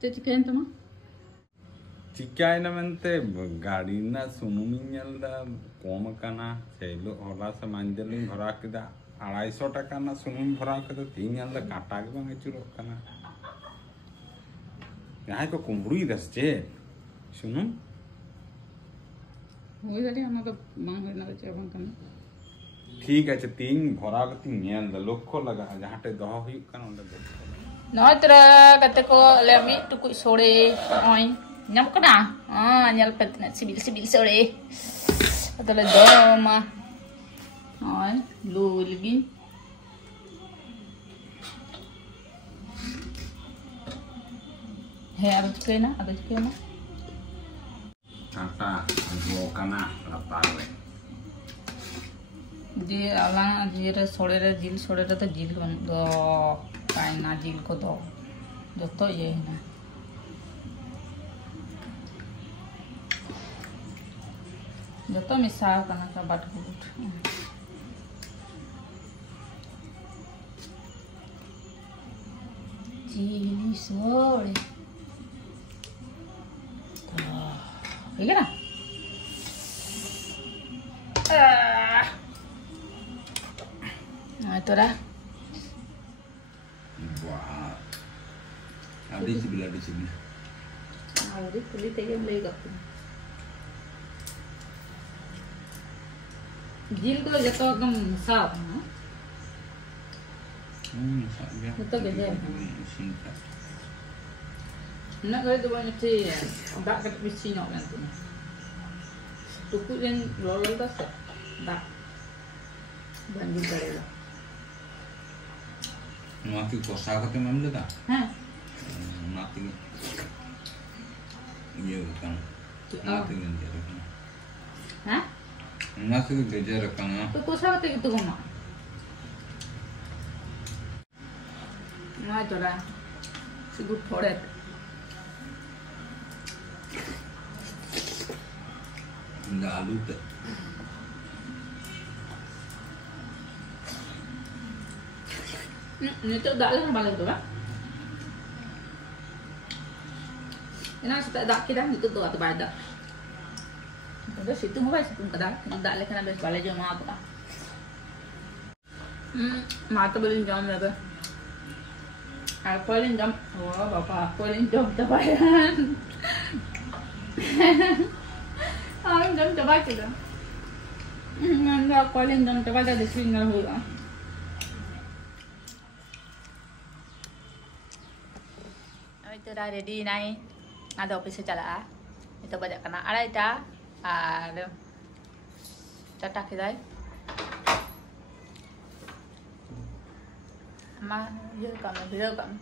chicken तमा चिकाई ना मनते गाड़ी ना सुनुमिंगल दा कौम करना चलो होला से मंजलिंग भरा के दा 250 टका ना सुनुम भरा के दा 3 दा काटा के बांगे चुरो करना यहाँ को कुंबड़ी दस्ते सुनुम वही वाली हम तो मांग लेना चाहूँ करना ठीक है 3 भरा के 3 दा लोग को लगा जहाँ ते दह हुई करना उधर नौतरा kata ko lemi tukuk sore oi nyam kena nyal petna sibil sore atau le doma oi lu lagi he ada cikena kata gua kana lapar di alang jira sore re jil sore re to jil kan do kaina jil ko do joto ye na joto misa kana ka bat gut jil sore ठीक है ना तोरा wah ada sebelah di sini ada kulit aja mulai gak jil ko jato ekdom saaf na saaf ya betul gede nak kali tu banyak sih dak kat bisi nak nanti tukuk yang lolol dah set dak banjir kare mati kosa kate mamle da ha mati ये kan mati genjer kan ha mati genjer kan तो कोसा kate gitu koma ना जरा सिगुट थोड़े आलू ते ini tuh dak lah balik tuh kan ini sudah dak kita itu tuh atau badak udah situ mau situ kadang dak lek kan habis balik jam apa mata beli jam berapa Apple jam wah bapak apple jam tebayan jam tebak kita nanti apple jam tebak ada swing lah itu dah ready nai ada office chala itu banyak kena ada ita ada catak kita ama ya kamu video kamu